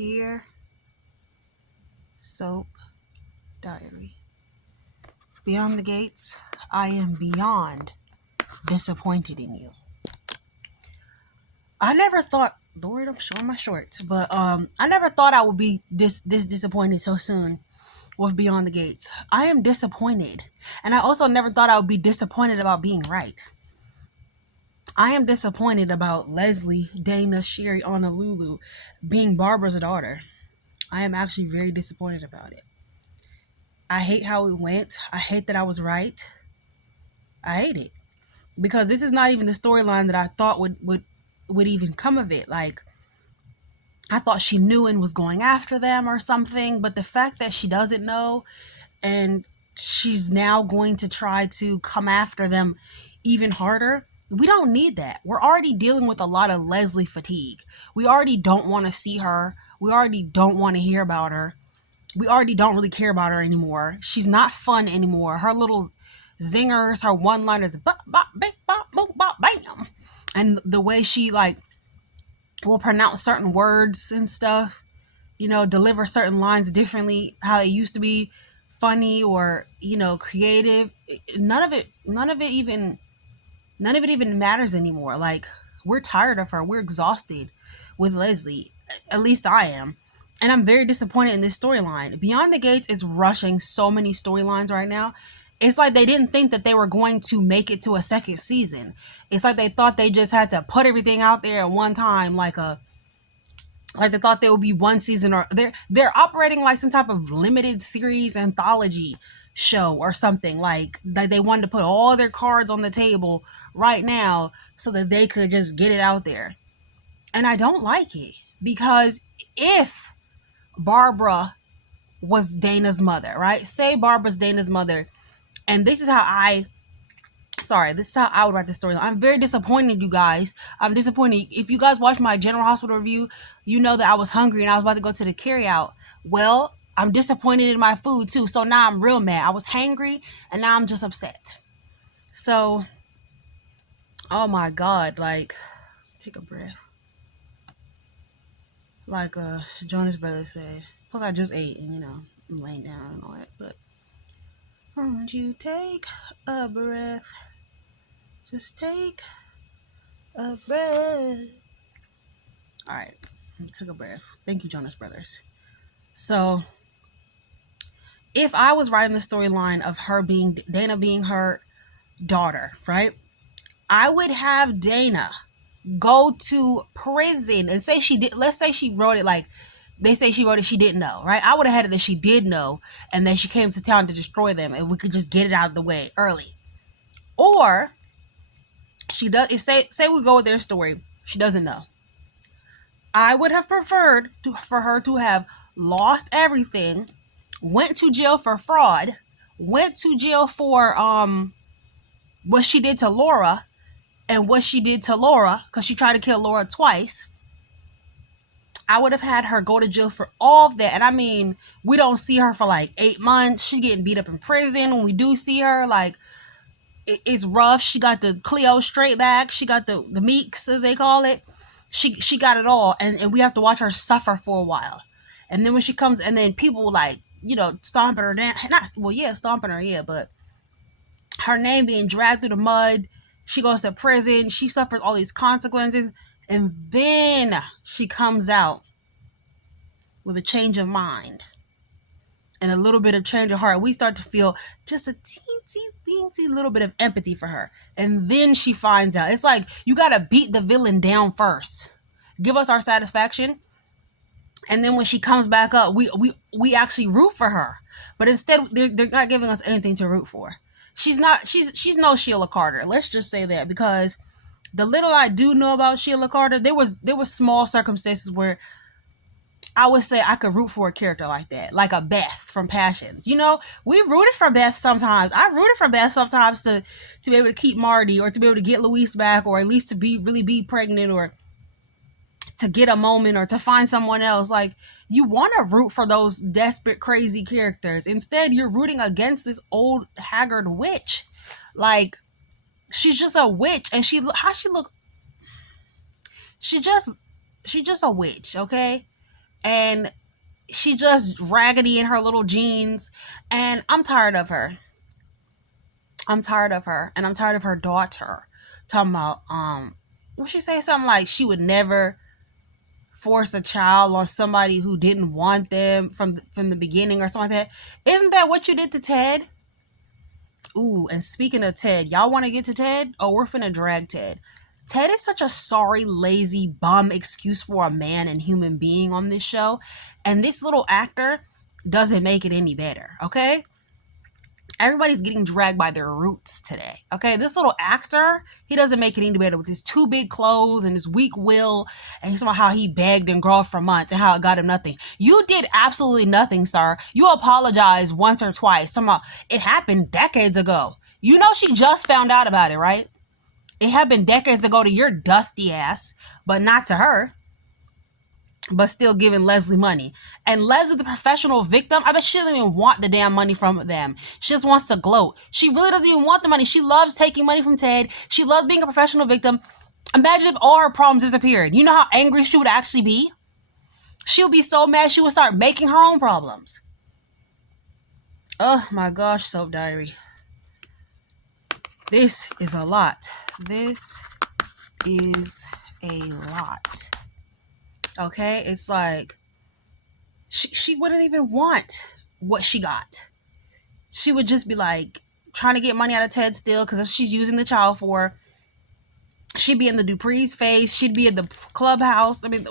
Dear Soap Diary, beyond the gates, I am beyond disappointed in you. I never thought, Lord, I'm showing my shorts, but I never thought I would be this disappointed so soon with Beyond the Gates. I am disappointed, and I also never thought I would be disappointed about being right. I am disappointed about Leslie, Dana, Sherry, Honolulu being Barbara's daughter. I am actually very disappointed about it. I hate how it went. I hate that I was right. I hate it because this is not even the storyline that I thought would even come of it. Like, I thought she knew and was going after them or something, but the fact that she doesn't know and she's now going to try to come after them even harder, we don't need that. We're already dealing with a lot of Leslie fatigue. We already don't want to see her. We already don't want to hear about her. We already don't really care about her anymore. She's not fun anymore. Her little zingers, her one-liners, bop, bop, bop, bop, bop, bop, bam. And the way she will pronounce certain words and stuff, deliver certain lines differently, how it used to be funny or, creative. None of it even matters anymore. Like, we're tired of her. We're exhausted with Leslie. At least I am. And I'm very disappointed in this storyline. Beyond the Gates is rushing so many storylines right now. It's like they didn't think that they were going to make it to a second season. It's like they thought they just had to put everything out there at one time, like they thought there would be one season, or they're operating like some type of limited series anthology show or something. Like they wanted to put all their cards on the table right now so that they could just get it out there. And I don't like it, because if Barbara was Dana's mother, right? Say Barbara's Dana's mother, and this is how I would write the story. I'm very disappointed, you guys. I'm disappointed. If you guys watch my General Hospital review, you know that I was hungry and I was about to go to the carryout. Well, I'm disappointed in my food too. So now I'm real mad. I was hangry and now I'm just upset. So, oh my God, like, take a breath. Like Jonas Brothers said. Plus I just ate and, I'm laying down and all that. But won't you take a breath? Just take a breath. All right, I took a breath. Thank you, Jonas Brothers. So, if I was writing the storyline of Dana being her daughter, right? I would have Dana go to prison and say she did. Let's say she wrote it like they say she wrote it. She didn't know, right? I would have had it that she did know, and that she came to town to destroy them, and we could just get it out of the way early. Or she does. If say we go with their story, she doesn't know. I would have preferred for her to have lost everything, went to jail for fraud, went to jail for what she did to Laura, and what she did to Laura, because she tried to kill Laura twice. I would have had her go to jail for all of that. And I mean, we don't see her for like 8 months. She's getting beat up in prison. When we do see her, like, it's rough. She got the Cleo straight back. She got the Meeks, as they call it. She got it all, and we have to watch her suffer for a while. And then when she comes, and then people stomping her down. Stomping her, yeah, but her name being dragged through the mud. She goes to prison. She suffers all these consequences, and then she comes out with a change of mind and a little bit of change of heart. We start to feel just a teensy little bit of empathy for her. And then she finds out. It's like, you got to beat the villain down first. Give us our satisfaction. And then when she comes back up, we actually root for her. But instead, they're not giving us anything to root for. She's no Sheila Carter. Let's just say that, because the little I do know about Sheila Carter, there was small circumstances where I would say I could root for a character like that, like a Beth from Passions. We rooted for Beth sometimes. I rooted for Beth sometimes to be able to keep Marty, or to be able to get Luis back, or at least to really be pregnant, or to get a moment, or to find someone else. Like, you want to root for those desperate, crazy characters. Instead, you're rooting against this old, haggard witch. Like, she's just a witch, and how she look? She's just a witch, okay? and she just raggedy in her little jeans, and I'm tired of her. I'm tired of her, and I'm tired of her daughter talking about what she say, something like she would never force a child on somebody who didn't want them from the beginning or something like that. Isn't that what you did to Ted? Ooh, and speaking of Ted, y'all want to get to Ted? Oh, we're finna drag Ted. Ted is such a sorry, lazy, bum excuse for a man and human being on this show. And this little actor doesn't make it any better, okay? Everybody's getting dragged by their roots today. Okay, this little actor, he doesn't make it any better with his too big clothes and his weak will, and he's about how he begged and crawled for months and how it got him nothing. You did absolutely nothing, sir. You apologized once or twice. Somehow it happened decades ago. You know she just found out about it, right? It happened decades ago to your dusty ass, but not to her, but still giving Leslie money. And Leslie, the professional victim, I bet she doesn't even want the damn money from them. She just wants to gloat. She really doesn't even want the money. She loves taking money from Ted. She loves being a professional victim. Imagine if all her problems disappeared. You know how angry she would actually be? She would be so mad she would start making her own problems. Oh my gosh, Soap Diary. This is a lot. This is a lot. Okay? It's like she wouldn't even want what she got. She would just be like trying to get money out of Ted still, because if she's using the child for, she'd be in the Dupree's face, she'd be in the clubhouse. I mean,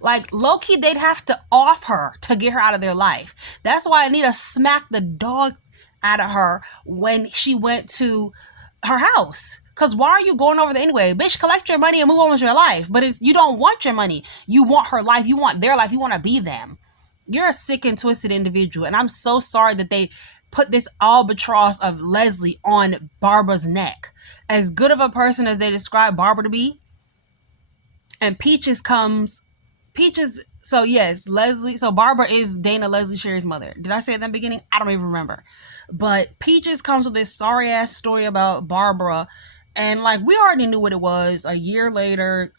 like low-key, they'd have to off her to get her out of their life. That's why Anita smacked the dog out of her when she went to her house. Because why are you going over there anyway? Bitch, collect your money and move on with your life. But it's, you don't want your money. You want her life. You want their life. You want to be them. You're a sick and twisted individual. And I'm so sorry that they put this albatross of Leslie on Barbara's neck. As good of a person as they describe Barbara to be, and Peaches, so yes, Leslie, so Barbara is Dana Leslie Sherry's mother. Did I say it at the beginning? I don't even remember. But Peaches comes with this sorry ass story about Barbara, and like we already knew what it was. A year later,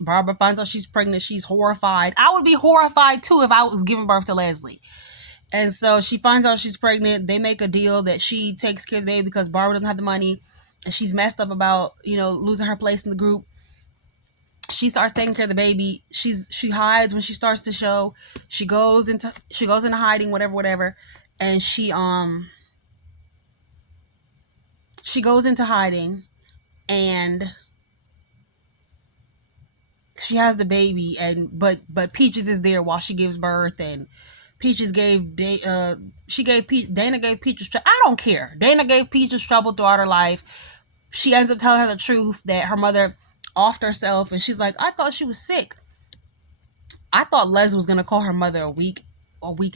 Barbara finds out she's pregnant. She's horrified. I would be horrified too if I was giving birth to Leslie. And so she finds out she's pregnant. They make a deal that she takes care of the baby because Barbara doesn't have the money, and she's messed up about, losing her place in the group. She starts taking care of the baby. She hides when she starts to show. She goes into hiding, whatever, and she goes into hiding, and she has the baby, and but Peaches is there while she gives birth, and Peaches gave Dana gave Peaches I don't care. Dana gave Peaches trouble throughout her life. She ends up telling her the truth that her mother offed herself, and she's like, I thought she was sick. I thought Leslie was gonna call her mother a weak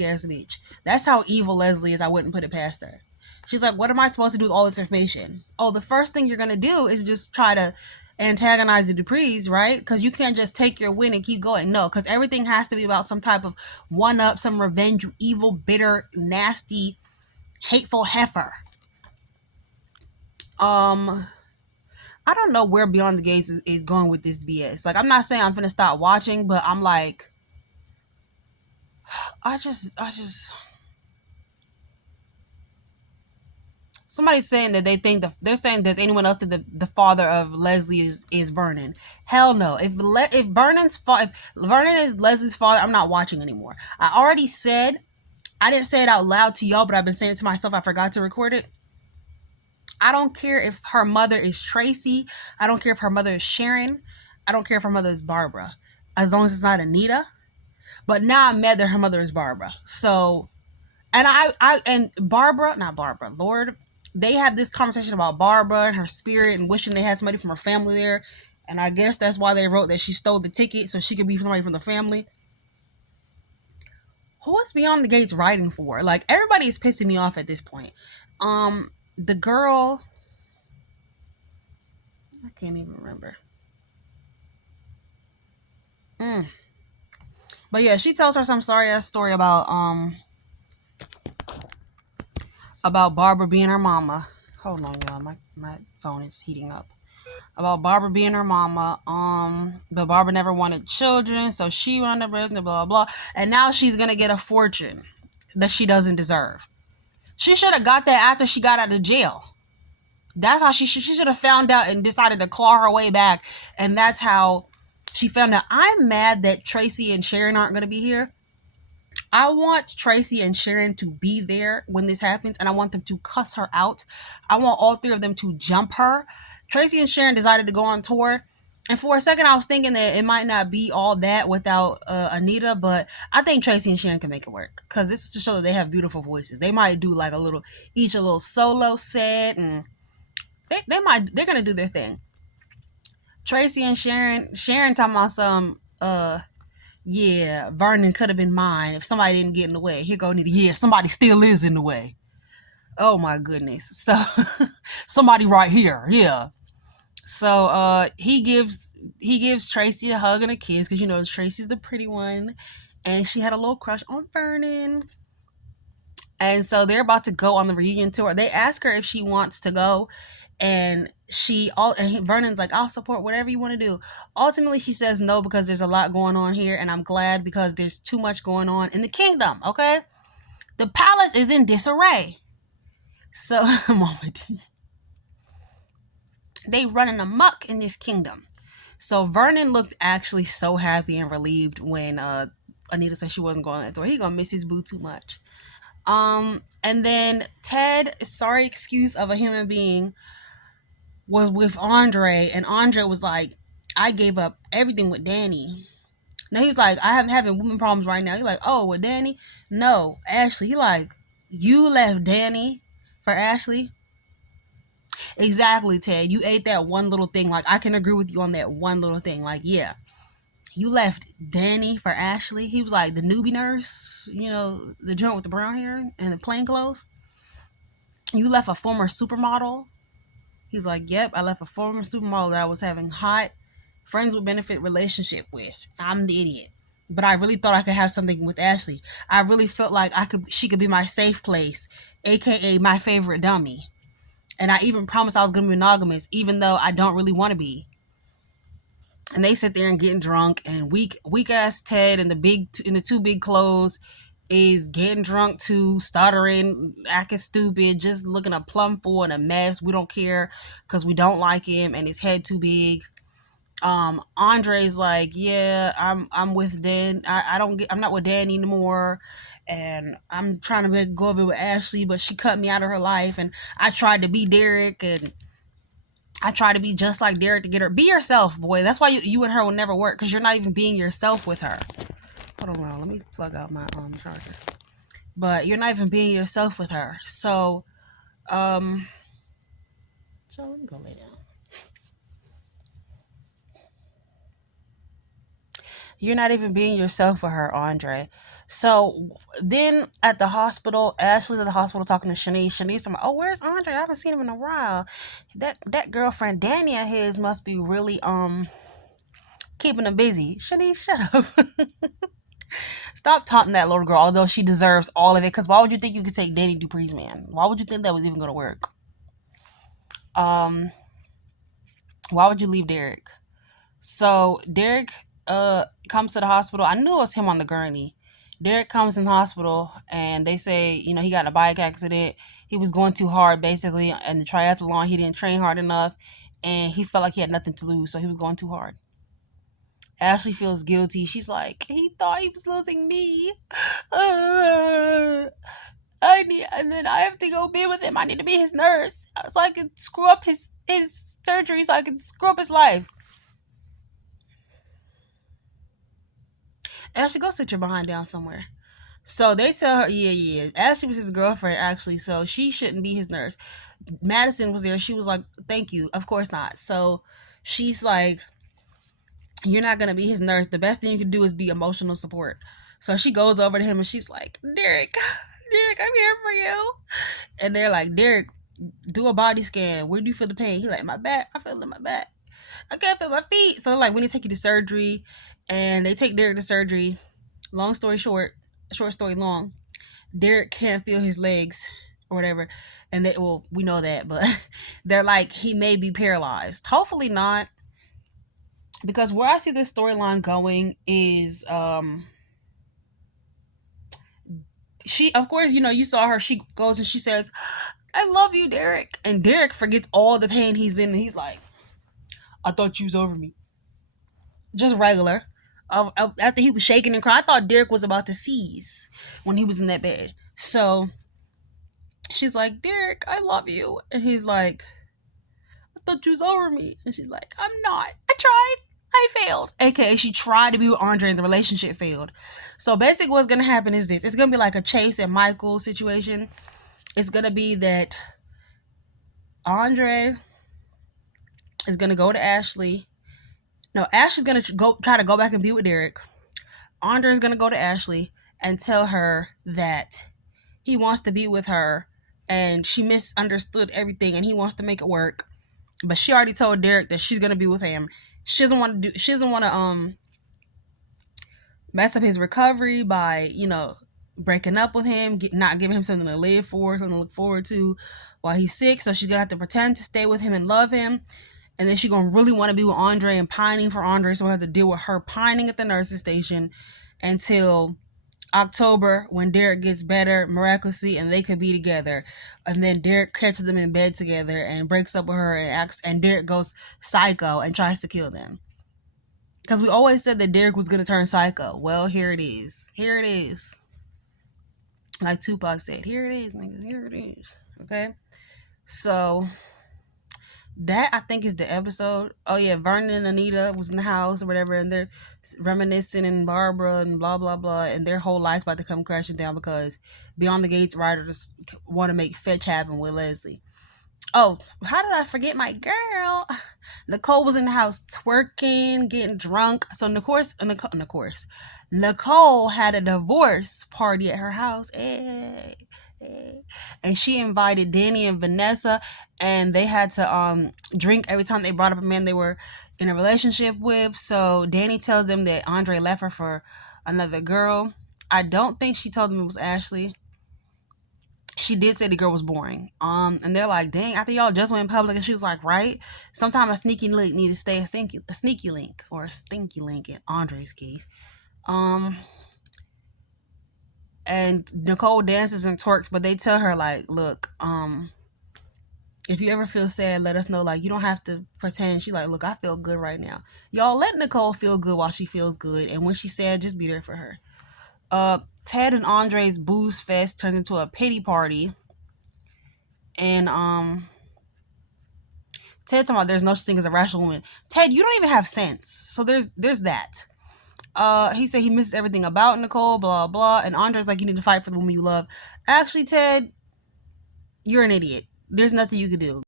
ass bitch. That's how evil Leslie is. I wouldn't put it past her. She's like, what am I supposed to do with all this information? Oh, the first thing you're gonna do is just try to antagonize the Duprees, right? Because you can't just take your win and keep going. No, because everything has to be about some type of one up, some revenge, you evil, bitter, nasty, hateful heifer. I don't know where Beyond the Gates is going with this BS. Like, I'm not saying I'm finna stop watching, but I'm like, I just somebody's saying that they're saying, does anyone else think the father of Leslie is Vernon? Hell no. If Vernon is Leslie's father, I'm not watching anymore. I already said, I didn't say it out loud to y'all, but I've been saying it to myself. I forgot to record it. I don't care if her mother is Tracy. I don't care if her mother is Sharon. I don't care if her mother is Barbara, as long as it's not Anita. But now I'm mad that her mother is Barbara. So, and and Barbara, not Barbara, Lord, they had this conversation about Barbara and her spirit and wishing they had somebody from her family there. And I guess that's why they wrote that she stole the ticket so she could be somebody from the family. Who is Beyond the Gates writing for? Like, everybody is pissing me off at this point. The girl, I can't even remember. But yeah, she tells her some sorry ass story about Barbara being her mama. Hold on, y'all. My phone is heating up. about Barbara being her mama. But Barbara never wanted children, so she run the business, blah blah. And now she's gonna get a fortune that she doesn't deserve. She should have got that after she got out of jail. That's how she should have found out and decided to claw her way back. And that's how she found out. I'm mad that Tracy and Sharon aren't gonna be here. I want Tracy and Sharon to be there when this happens, and I want them to cuss her out. I want all three of them to jump her. Tracy and Sharon decided to go on tour, and for a second, I was thinking that it might not be all that without Anita, but I think Tracy and Sharon can make it work because this is to show that they have beautiful voices. They might do like each a little solo set, and they're gonna do their thing. Tracy and Sharon talking about some yeah, Vernon could have been mine if somebody didn't get in the way. Here go Nita. Yeah, somebody still is in the way. Oh my goodness. So somebody right here. Yeah. So he gives Tracy a hug and a kiss because Tracy's the pretty one, and she had a little crush on Vernon. And so they're about to go on the reunion tour. They ask her if she wants to go, and Vernon's like, I'll support whatever you want to do. Ultimately, she says no because there's a lot going on here, and I'm glad because there's too much going on in the kingdom. Okay, the palace is in disarray. So, Mama D, they running amok in this kingdom. So Vernon looked actually so happy and relieved when Anita said she wasn't going on that tour. He gonna miss his boo too much. And then Ted, sorry excuse of a human being, was with Andre, and Andre was like, I gave up everything with Danny. Now he's like, I am having women problems right now. He's like, oh, with Danny? No, Ashley. He like, you left Danny for Ashley? Exactly, Ted. You ate that one little thing. Like, I can agree with you on that one little thing. Like, yeah. You left Danny for Ashley. He was like the newbie nurse, the joint with the brown hair and the plain clothes. You left a former supermodel. He's like, yep, I left a former supermodel that I was having hot friends with benefit relationship with. I'm the idiot. But I really thought I could have something with Ashley. I really felt like she could be my safe place, aka my favorite dummy. And I even promised I was gonna be monogamous, even though I don't really want to be. And they sit there and getting drunk, and weak ass Ted in the two big clothes is getting drunk too, stuttering, acting stupid, just looking a plumb fool and a mess. We don't care because we don't like him, and his head too big. Andre's like, yeah, I'm with Dan. I'm not with Dan anymore, and I'm trying to go over with Ashley, but she cut me out of her life, and I tried to be Derek, and I try to be just like Derek to get her. Be yourself, boy. That's why you and her will never work, because you're not even being yourself with her. Hold on, let me plug out my charger. But you're not even being yourself with her. So let me go lay down. You're not even being yourself with her, Andre. So then at the hospital, Ashley's at the hospital talking to Shanice. Shanice, I'm like, oh, where's Andre? I haven't seen him in a while. That girlfriend Danny of his must be really keeping him busy. Shanice, shut up. Stop taunting that little girl, although she deserves all of it. Because why would you think you could take Danny Dupree's man? Why would you think that was even going to work? Why would you leave Derek? So Derek comes to the hospital. I knew it was him on the gurney. Derek comes in the hospital, and they say, he got in a bike accident. He was going too hard, basically, in the triathlon. He didn't train hard enough, and he felt like he had nothing to lose, so he was going too hard. Ashley feels guilty. She's like, he thought he was losing me. And then I have to go be with him. I need to be his nurse so I can screw up his surgery, so I can screw up his life. Ashley, go sit your behind down somewhere. So they tell her, yeah. Ashley was his girlfriend, actually, so she shouldn't be his nurse. Madison was there. She was like, thank you. Of course not. So she's like, you're not going to be his nurse. The best thing you can do is be emotional support. So she goes over to him and she's like, Derek, I'm here for you. And they're like, Derek, do a body scan. Where do you feel the pain? He's like, my back. I feel it in my back. I can't feel my feet. So like, we need to take you to surgery. And they take Derek to surgery. Long story short story long, Derek can't feel his legs or whatever. And they, well, we know that, but they're like, he may be paralyzed. Hopefully not, because where I see this storyline going is she, of course, you saw her, she goes and she says, I love you, Derek. And Derek forgets all the pain he's in, and he's like, I thought you was over me. Just regular. After he was shaking and crying, I thought Derek was about to seize when he was in that bed. So she's like, Derek, I love you. And he's like, I thought you was over me. And she's like, I'm not. I tried. I failed. AKA, she tried to be with Andre and the relationship failed. So basically what's going to happen is this. It's going to be like a Chase and Michael situation. It's going to be that Andre is going to go to Ashley. No, Ashley's going to go try to go back and be with Derek. Andre is going to go to Ashley and tell her that he wants to be with her and she misunderstood everything and he wants to make it work. But she already told Derek that she's going to be with him. She doesn't want to mess up his recovery by, breaking up with him, not giving him something to live for, something to look forward to while he's sick. So she's going to have to pretend to stay with him and love him. And then she's going to really want to be with Andre and pining for Andre. So we'll have to deal with her pining at the nurse's station until October, when Derek gets better miraculously and they can be together. And then Derek catches them in bed together and breaks up with her and Derek goes psycho and tries to kill them. Because we always said that Derek was going to turn psycho. Well, here it is. Here it is. Like Tupac said, here it is, niggas. Here it is. Okay? So that, I think, is the episode. Oh yeah, Vernon and Anita was in the house or whatever, and they're reminiscing, and Barbara and blah blah blah, and their whole life's about to come crashing down because Beyond the Gates writers want to make fetch happen with Leslie. Oh, how did I forget my girl? Nicole was in the house twerking, getting drunk. So Nicole had a divorce party at her house. Hey. And she invited Danny and Vanessa, and they had to drink every time they brought up a man they were in a relationship with. So Danny tells them that Andre left her for another girl. I don't think she told them it was Ashley. She did say the girl was boring. And they're like, dang, after y'all just went in public, and she was like, right? Sometimes a sneaky link need to stay a sneaky link, or a stinky link in Andre's case. And Nicole dances and twerks, but they tell her, like, look, if you ever feel sad, let us know. Like, you don't have to pretend. She's like, look, I feel good right now. Y'all let Nicole feel good while she feels good, and when she's sad, just be there for her. Ted and Andre's booze fest turns into a pity party, and Ted talking about there's no such thing as a rational woman. Ted, you don't even have sense. So there's that. He said he misses everything about Nicole, blah blah, and Andre's like, you need to fight for the woman you love. Actually, Ted, you're an idiot. There's nothing you can do.